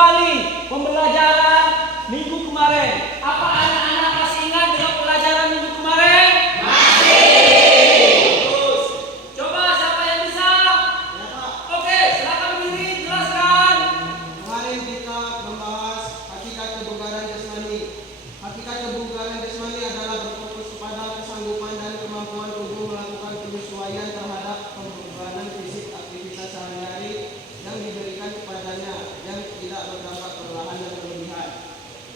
kembali pembelajaran minggu kemarin. Apa anak-anak masih ingat dengan pelajaran minggu kemarin? Terus, coba siapa yang bisa? Oke, silakan berdiri, jelaskan. Kemarin kita membahas hakikat kebugaran jasmani. Hakikat kebugaran jasmani adalah berfokus kepada kesanggupan dan kemampuan tubuh melakukan penyesuaian terhadap pembebanan fisik aktivitas sehari-hari yang diberikan kepadanya yang tidak berdampak perlahan dan berlebihan.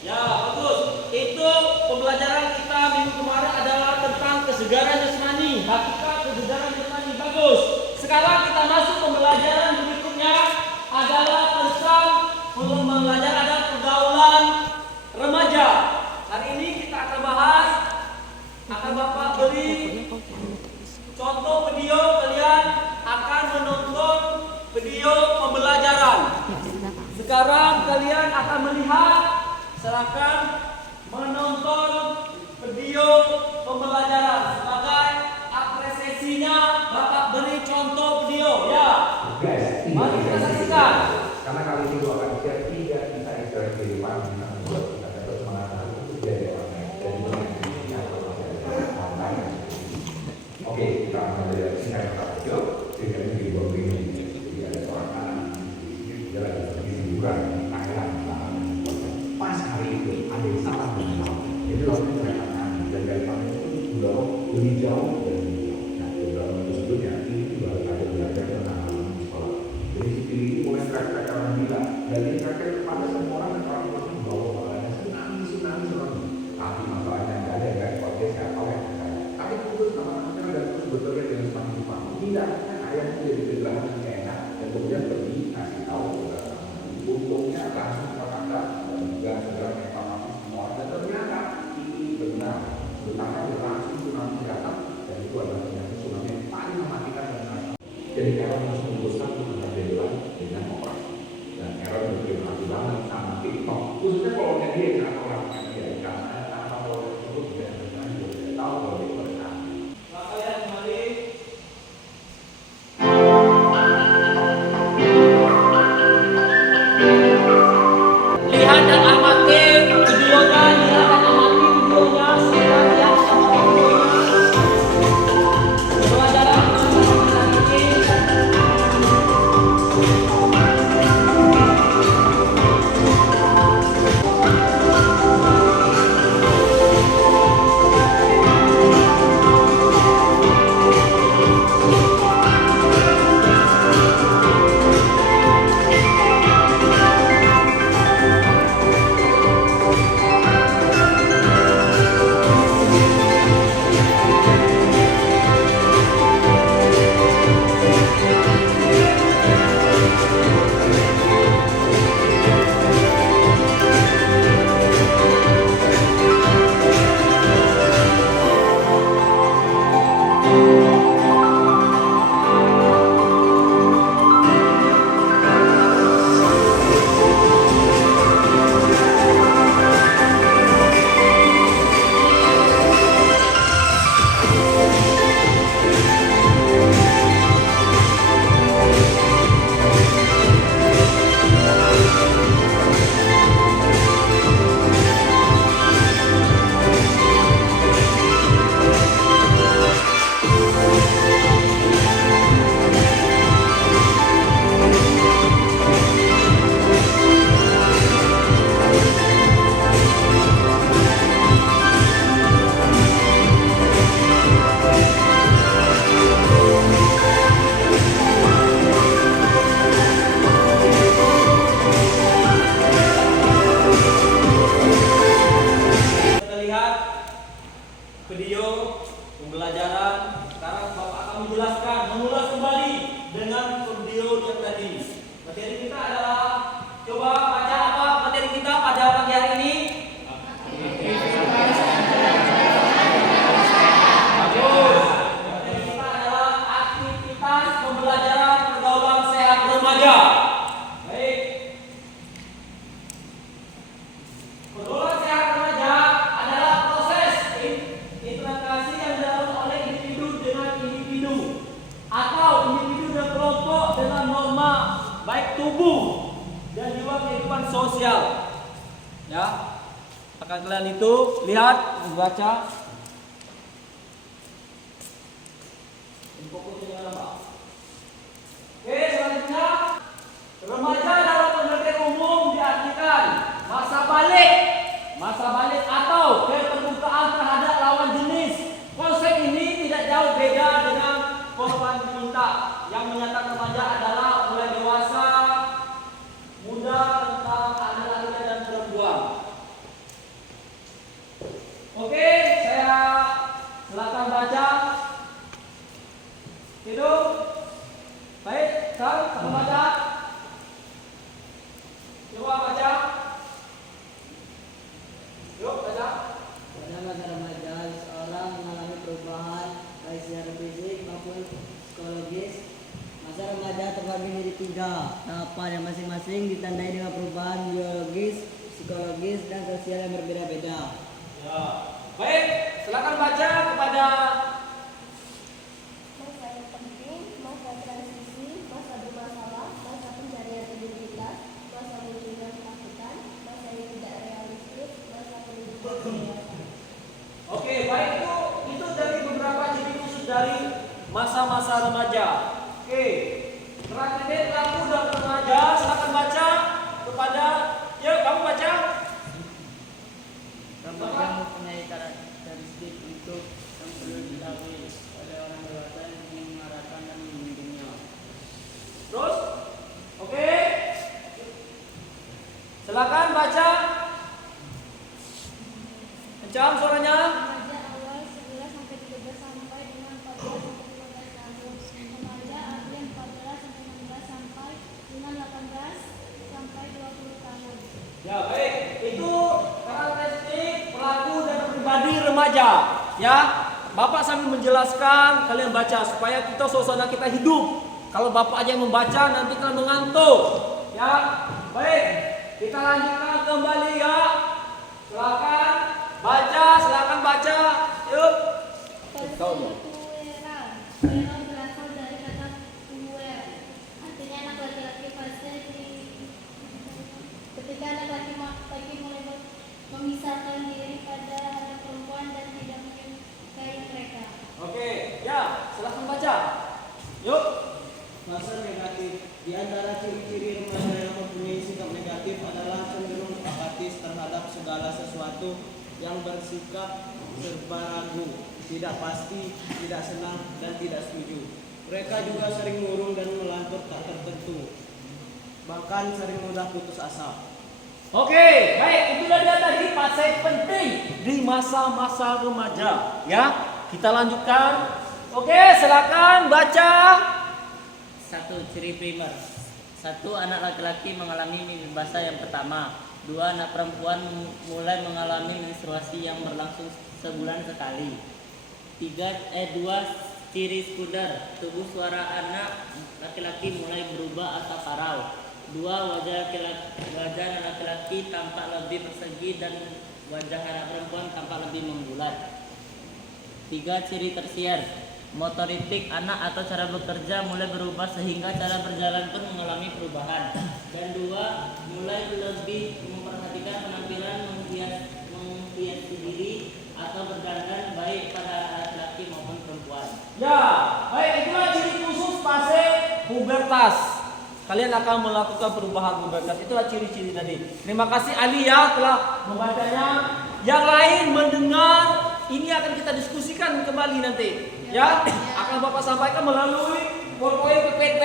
Ya, bagus. Itu pembelajaran kita minggu kemarin adalah tentang kesegaran jasmani, hakikat kesegaran jasmani. Bagus. Sekarang kita masuk pembelajaran berikutnya adalah tentang pembelajaran ada pergaulan remaja. Hari ini kita akan bahas, akan Bapak beri contoh video, kalian akan menonton video pembelajaran. Sekarang kalian akan melihat, silakan menonton video pembelajaran. Sebagai apresiasinya, Bapak beri contoh video, ya. Guys, Mari kita saksikan. karena kali ini akan tidak bisa istirahat kehidupan kita membuat kita terus mengatakan itu jadi orang lain dan menjadi orang lain. Oke, kita mulai singkat kata kecil. Jadi di bawah ini, jadi ada seorang anak dia lagi pergi liburan di Thailand. Pas hari itu ada yang salah dengan laut. Jadi lautnya ternyata dan dari pantai itu pulau lebih jauh dan lebih jauh. Nah, beberapa minggu sebelumnya ini baru ada belajar tentang alam di sekolah. Jadi si Pilih ini mulai teriak-teriak orang gila. Dan dia teriak kepada semua orang dan orang membawa balanya tsunami. Tapi masalahnya nggak ada yang nggak podcast nggak tahu yang saya. Tapi terus nama-namanya dan terus bekerja dengan semakin Jepang. Tidak, kan ayahnya jadi kejelasan yang enak dan kemudian pergi kasih tahu ke untungnya langsung ke kakak dan juga segera mengevakuasi semua dan ternyata ini benar. Terutama langsung tsunami datang dan itu adalah tsunami yang paling mematikan dan nasional. Jadi Aaron harus memutuskan untuk berjalan dengan operasi dan Aaron berterima kasih banget sama TikTok khususnya kalau dia yang orang dia karena tanpa kalau tersebut dia tidak tahu kalau dia bertahan. Bapak yang kembali. Lihat dan amati videonya, lihat dan amati videonya, silakan lihat dan amati videonya. Pembelajaran hari ini. dan juga kehidupan sosial. Ya, akan kalian itu lihat, membaca. Fokusnya apa? Oke, selanjutnya remaja dalam pengertian umum diartikan masa balik atau keterbukaan terhadap lawan jenis. Konsep ini tidak jauh beda dengan korban diminta yang menyatakan remaja adalah mulai dewasa, muda tentang anak laki dan perempuan. Oke, saya silakan baca. Hidup. Baik, sekarang baca. Coba baca. Yuk, baca. Pada masa remaja, seseorang mengalami perubahan baik secara fisik maupun psikologis. Masa remaja terbagi menjadi 3 tahapan yang masing-masing ditandai dengan perubahan biologis, psikologis, dan sosial yang berbeda-beda. Ya. Baik, silakan baca kepada Masa yang penting, masa transisi, masa bermasalah, masa pencarian identitas, masa munculnya ketakutan, masa yang tidak realistis, masa pendidikan dewasa. Oke, baik, itu dari beberapa ciri khusus dari masa-masa remaja. Oke, terakhir pelaku dan remaja, silakan baca kepada, yuk kamu baca. Remaja mempunyai karakteristik untuk yang perlu diketahui oleh orang dewasa yang ingin mengarahkan dan membimbingnya. Terus, oke, silakan baca. Kencang suaranya. Remaja awal 11 sampai 13 sampai dengan 14 sampai 15 tahun. Remaja akhir 14 sampai 16 sampai dengan 18 sampai 20 tahun. Ya, baik. Itu karakteristik pelaku dan pribadi remaja. Ya, Bapak sambil menjelaskan, kalian baca supaya kita suasana kita hidup. Kalau Bapak aja yang membaca, nanti kalian mengantuk. Ya, baik. Kita lanjutkan kembali ya. Silakan baca. Yuk. Persetueran. Tueran berasal dari kata tuer. Artinya anak laki-laki fase ketika anak laki-laki mulai memisahkan diri pada anak perempuan dan tidak menyukai mereka. Oke, ya, silakan baca. Yuk. Masa negatif. Di antara ciri-ciri remaja yang mempunyai sikap negatif adalah cenderung apatis terhadap segala sesuatu yang bersikap serba ragu, tidak pasti, tidak senang, dan tidak setuju. Mereka juga sering murung dan melantur tak tertentu, bahkan sering mudah putus asa. Oke, baik, itulah dia tadi fase penting di masa-masa remaja. Ya, kita lanjutkan. Oke, silakan baca. 1. Ciri primer. 1. Anak laki-laki mengalami mimpi basah yang pertama. 2. Anak perempuan mulai mengalami menstruasi yang berlangsung sebulan sekali. 2. Ciri sekunder. Tubuh suara anak laki-laki mulai berubah atau parau. 2. Wajah anak laki-laki tampak lebih persegi dan wajah anak perempuan tampak lebih membulat. 3. Ciri tersier. Motoritik anak atau cara bekerja mulai berubah sehingga cara berjalan pun mengalami perubahan. Dan 2. Mulai lebih memperhatikan penampilan, menghias diri atau berdandan baik pada laki-laki maupun perempuan. Ya, baik, itulah ciri khusus fase pubertas. Kalian akan melakukan perubahan pubertas. Itulah ciri-ciri tadi. Terima kasih Ali ya telah membacanya. Yang lain mendengar, ini akan kita diskusikan kembali nanti. Ya, akan Bapak sampaikan melalui PowerPoint PPT,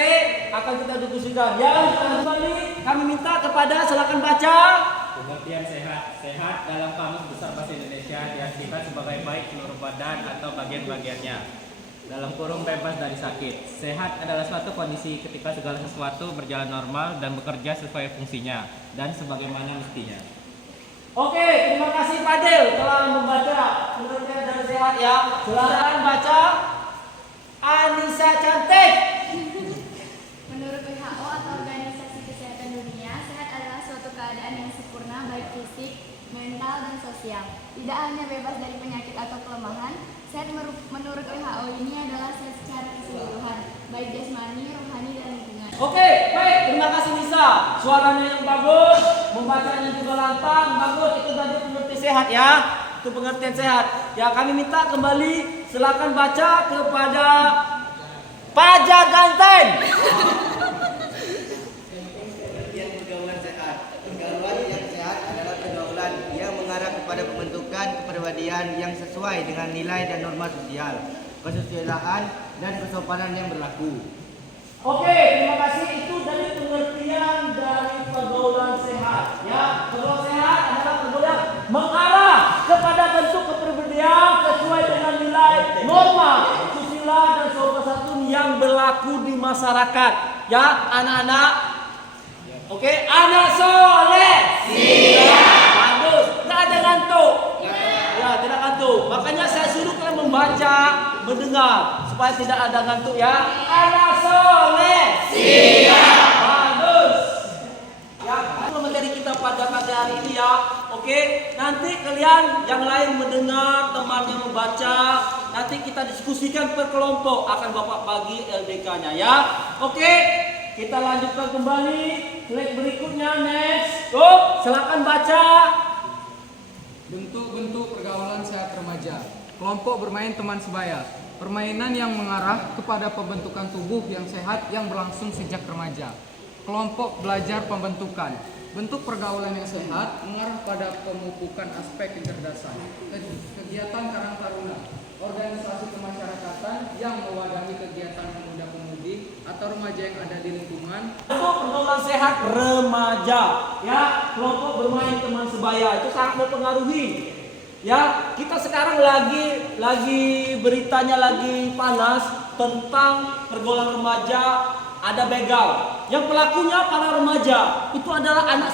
akan kita diskusikan. Ya, kita kembali. Kami minta kepada silakan baca. Pengertian sehat dalam Kamus Besar Bahasa Indonesia diartikan sebagai baik seluruh badan atau bagian-bagiannya. Dalam kurung bebas dari sakit. Sehat adalah suatu kondisi ketika segala sesuatu berjalan normal dan bekerja sesuai fungsinya dan sebagaimana mestinya. Oke, terima kasih Fadil telah membaca pengertian dari sehat ya. Silakan baca. Anissa Cantik. Menurut WHO atau Organisasi Kesehatan Dunia, sehat adalah suatu keadaan yang sempurna baik fisik, mental, dan sosial. Tidak hanya bebas dari penyakit atau kelemahan, sehat menurut WHO ini adalah sehat secara keseluruhan, baik jasmani, rohani, dan lingkungan. Oke, baik. Terima kasih Nisa. Suaranya yang bagus, membacanya juga lantang, bagus. Itu tadi pengertian sehat ya. Itu pengertian sehat. Ya, kami minta kembali silakan baca kepada Pajar Ganten. Pengertian pergaulan sehat. Pergaulan yang sehat adalah pergaulan yang mengarah kepada pembentukan kepribadian yang sesuai dengan nilai dan norma sosial, kesusilaan dan kesopanan yang berlaku. Oke, terima kasih. Itu dari pengertian dari pergaulan sehat. Ya, pergaulan sehat adalah pergaulan mengarah kepada bentuk kepribadian sesuai dengan nilai, norma, susila dan sopan santun yang berlaku di masyarakat. Ya, anak-anak. Oke, anak soleh. Siap. Bagus. Nggak ada ngantuk. Ya, tidak ngantuk. Makanya saya suruh kalian membaca, mendengar supaya tidak ada ngantuk ya. Anak soleh. Siap. Bagus. Ya, itu materi kita pada pagi hari ini ya. Oke, nanti kalian yang lain mendengar, temannya membaca. Nanti kita diskusikan per kelompok, akan Bapak bagi LDK-nya ya. Oke, kita lanjutkan kembali. Slide berikutnya next. Go, silakan baca. Bentuk-bentuk pergaulan sehat remaja. Kelompok bermain teman sebaya. Permainan yang mengarah kepada pembentukan tubuh yang sehat yang berlangsung sejak remaja. Kelompok belajar pembentukan. Bentuk pergaulan yang sehat mengarah pada pemupukan aspek kecerdasan. Kegiatan Karang Taruna. Organisasi kemasyarakatan yang mewadahi kegiatan pemuda-pemudi atau remaja yang ada di lingkungan. Untuk pergaulan sehat remaja, ya, kelompok bermain teman sebaya itu sangat mempengaruhi. Ya, kita sekarang lagi beritanya lagi panas tentang pergaulan remaja, ada begal. Yang pelakunya para remaja, itu adalah anak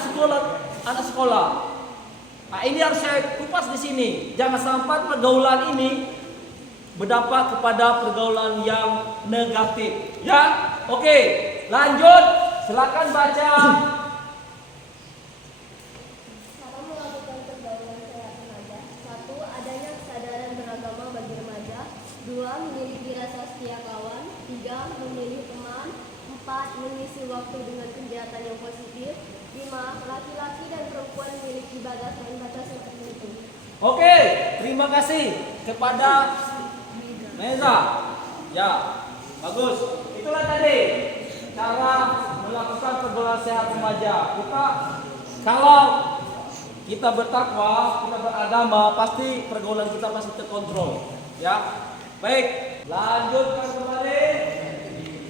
sekolah. Nah, ini harus saya kupas di sini. Jangan sampai pergaulan ini berdampak kepada pergaulan yang negatif. Ya, oke, lanjut. Silakan baca. Cara melakukan pergaulan sehat remaja. 1. Adanya kesadaran beragama bagi remaja. 2. Memiliki rasa setia kawan. 3. Memilih teman. 4. Mengisi waktu dengan kegiatan yang positif. 5. Laki-laki dan perempuan memiliki batasan tertentu. Oke, terima kasih kepada Meza. Ya, bagus. Itulah tadi cara melakukan pergaulan sehat remaja. Kalau kita bertakwa, kita beragama, pasti pergaulan kita pasti terkontrol. Ya, baik. Lanjutkan kembali.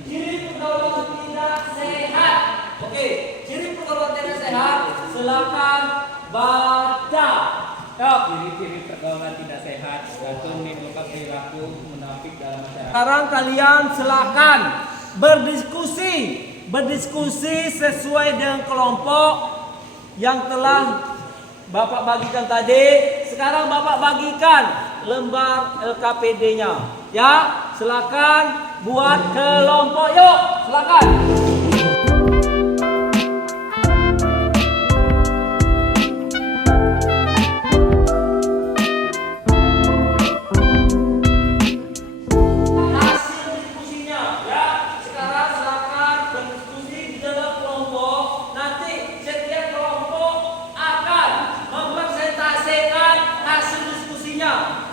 Ciri pergaulan tidak sehat. Oke, ciri pergaulan tidak sehat. Silakan baca. Ya. Ciri-ciri pergaulan tidak sehat. 1. Menimbulkan perilaku munafik dalam masyarakat. Sekarang kalian silakan berdiskusi sesuai dengan kelompok yang telah Bapak bagikan tadi. Sekarang Bapak bagikan lembar LKPD-nya. Ya, silakan buat kelompok. Yuk, silakan.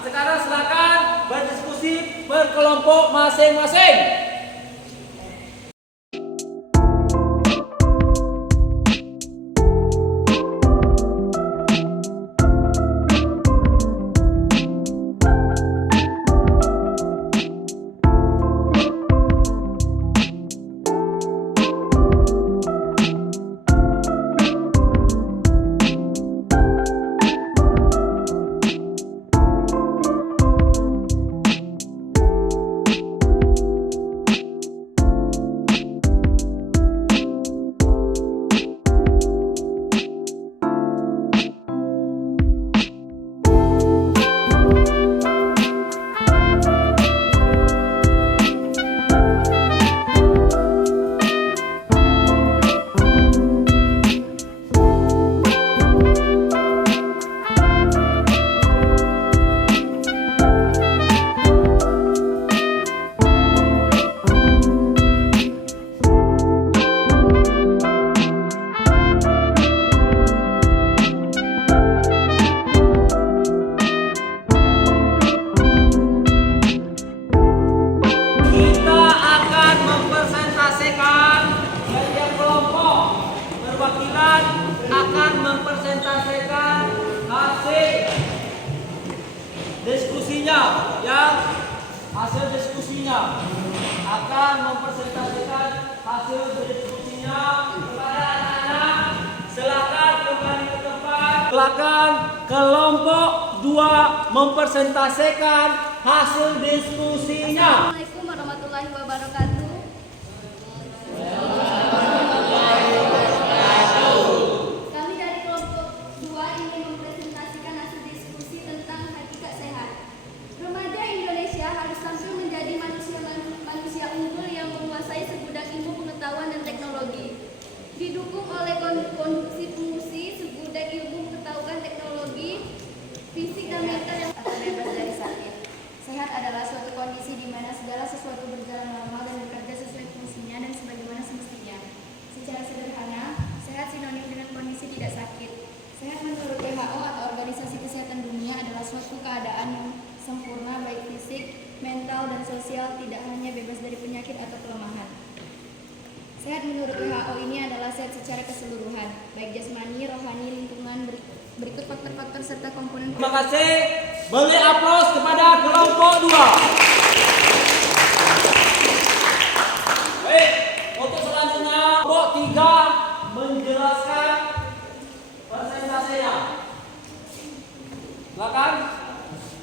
Sekarang silakan berdiskusi per kelompok masing-masing. akan mempresentasikan hasil diskusinya, hasil diskusinya akan mempresentasikan hasil diskusinya kepada anak-anak. Silakan kembali ke tempat. Silakan kelompok 2 mempresentasikan hasil diskusinya. Assalamualaikum warahmatullahi wabarakatuh. Kami dari kelompok 2 ingin mempresentasikan hasil diskusi tentang hakikat sehat. Remaja Indonesia harus tampil menjadi manusia unggul yang menguasai segudang ilmu pengetahuan dan teknologi. Didukung oleh konduksi fungsi segudang ilmu pengetahuan teknologi, fisik dan mental yang atau bebas dari sakit. Sehat adalah suatu kondisi di mana segala sesuatu berjalan normal dan bekerja sesuai fungsinya dan sebagaimana semestinya. Secara sederhana, sehat sinonim dengan kondisi tidak sakit. Sehat menurut WHO atau Organisasi Kesehatan Dunia adalah suatu keadaan yang sempurna baik fisik, mental, dan sosial, tidak hanya bebas dari penyakit atau kelemahan. Sehat menurut WHO ini adalah sehat secara keseluruhan, baik jasmani, rohani, lingkungan, berikut faktor-faktor serta komponen. Terima kasih. Beri aplaus kepada kelompok 2. Baik, untuk selanjutnya kelompok 3 menjelaskan presentasinya. Silakan.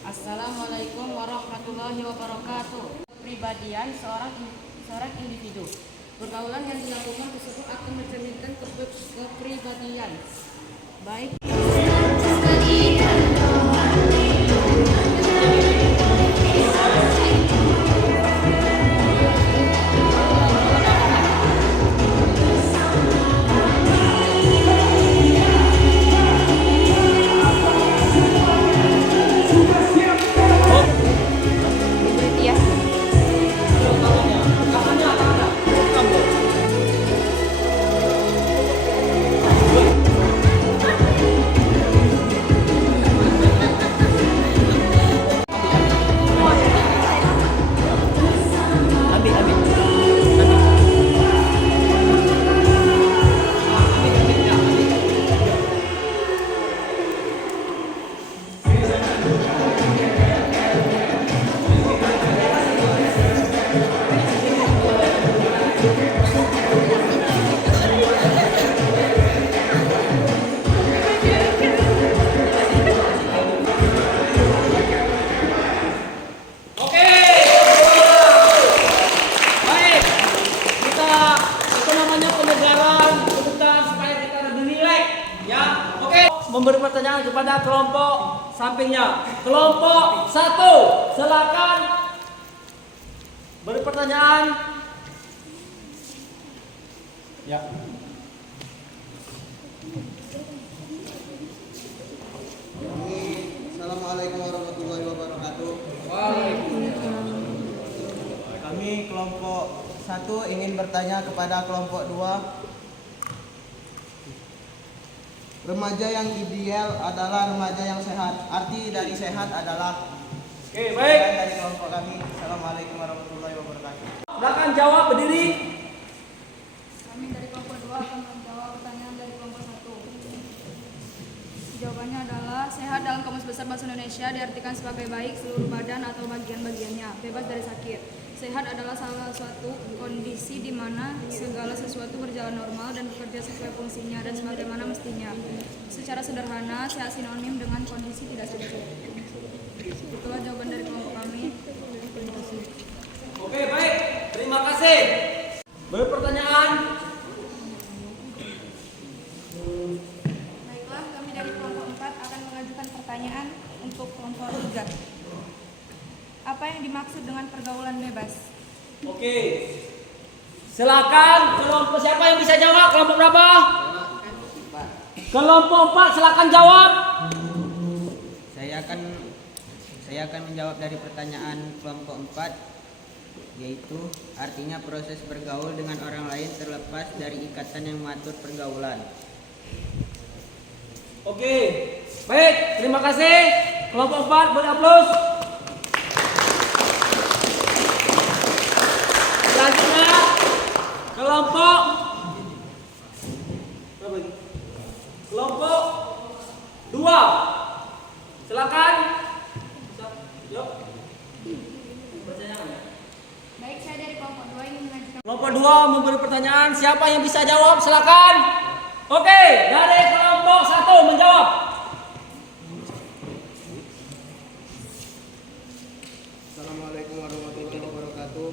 Assalamualaikum warahmatullahi wabarakatuh. Kepribadian seorang individu. Pergaulan yang dilakukan tersebut akan mencerminkan kepribadian baik memberi pertanyaan kepada kelompok sampingnya. Kelompok 1, silakan beri pertanyaan. Ya. Assalamualaikum warahmatullahi wabarakatuh. Kami kelompok 1 ingin bertanya kepada kelompok 2. Remaja yang ideal adalah remaja yang sehat. Arti dari sehat adalah. Oke, baik. Dari kelompok kami. Assalamualaikum warahmatullahi wabarakatuh. Silakan jawab, berdiri. Kami dari kelompok 2 akan menjawab pertanyaan dari kelompok 1. Jawabannya adalah sehat dalam Kamus Besar Bahasa Indonesia diartikan sebagai baik seluruh badan atau bagian-bagiannya, bebas dari sakit. Sehat adalah salah suatu kondisi di mana segala sesuatu berjalan normal dan bekerja sesuai fungsinya dan sebagaimana mestinya. Secara sederhana, sehat sinonim dengan kondisi tidak sakit. Itulah jawaban dari kelompok kami. Terima kasih. Oke, baik. Terima kasih. Berpertanyaan. Baiklah, kami dari kelompok 4 akan mengajukan pertanyaan untuk kelompok 3. Apa yang dimaksud dengan pergaulan bebas? Oke. Silakan kelompok siapa yang bisa jawab? Kelompok berapa? Kelompok 4 silakan jawab. Saya akan menjawab dari pertanyaan kelompok 4, yaitu artinya proses bergaul dengan orang lain terlepas dari ikatan yang mengatur pergaulan. Oke. Baik, terima kasih. Kelompok 4 beri aplaus. Selanjutnya kelompok berapa lagi? Kelompok 2. Silakan. Yuk. Baik, saya dari kelompok 2 ingin mengajukan. Kelompok 2 memberi pertanyaan. Siapa yang bisa jawab? Silakan. Oke, dari kelompok 1 menjawab. Assalamualaikum warahmatullahi wabarakatuh.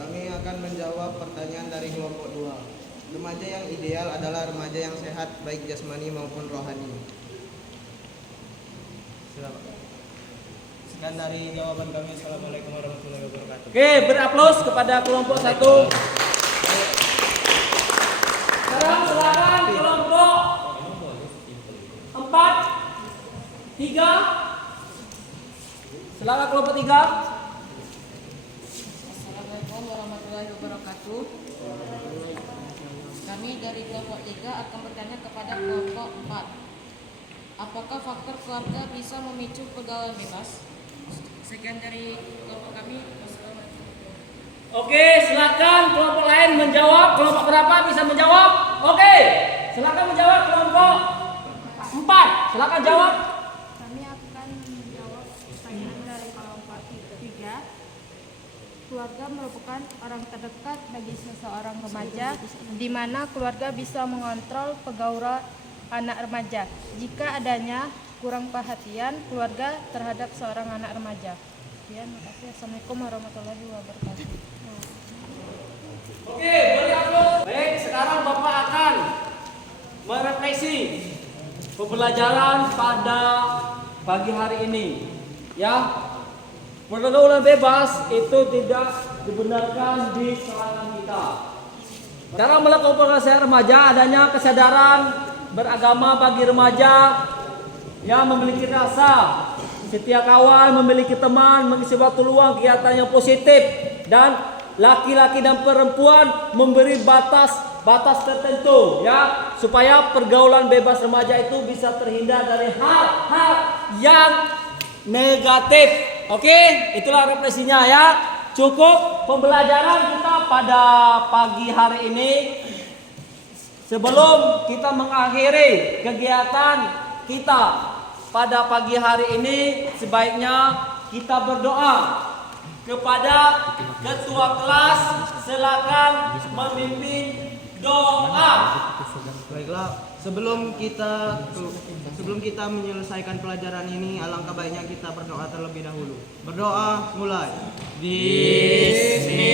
Kami akan menjawab pertanyaan dari kelompok 2. Remaja yang ideal adalah remaja yang sehat baik jasmani maupun rohani. Sekian dari jawaban kami. Assalamualaikum warahmatullahi wabarakatuh. Oke, beri aplaus kepada kelompok 1. Sekarang silakan kelompok 4, 3. Silakan kelompok 3. Assalamualaikum warahmatullahi wabarakatuh. Kami dari kelompok 3 akan bertanya kepada kelompok 4. Apakah faktor keluarga bisa memicu pergaulan bebas? Sekian dari kelompok kami. Wassalamualaikum. Oke, silakan kelompok lain menjawab. Kelompok berapa bisa menjawab? Oke, silakan menjawab kelompok 4. Silakan jawab. Kami akan menjawab pertanyaan dari kelompok 3. Keluarga merupakan orang terdekat bagi seseorang remaja, di mana keluarga bisa mengontrol pergaulan anak remaja. Jika adanya kurang perhatian keluarga terhadap seorang anak remaja. Sekian, makasih. Assalamualaikum warahmatullahi wabarakatuh. Oke, beri aplaus. Baik, sekarang Bapak akan merefleksi pembelajaran pada pagi hari ini. Ya, pergaulan bebas itu tidak dibenarkan di kalangan kita. Cara melakukan penyelesaian remaja adanya kesadaran beragama bagi remaja yang memiliki rasa setia kawan, memiliki teman, mengisi waktu luang, kegiatan yang positif, dan laki-laki dan perempuan memberi batas tertentu ya supaya pergaulan bebas remaja itu bisa terhindar dari hal-hal yang negatif. Oke, itulah refleksinya ya. Cukup pembelajaran kita pada pagi hari ini. Sebelum kita mengakhiri kegiatan kita pada pagi hari ini, sebaiknya kita berdoa kepada ketua kelas. Silakan memimpin doa. Baiklah, sebelum kita menyelesaikan pelajaran ini, alangkah baiknya kita berdoa terlebih dahulu. Berdoa, mulai. Bismillah.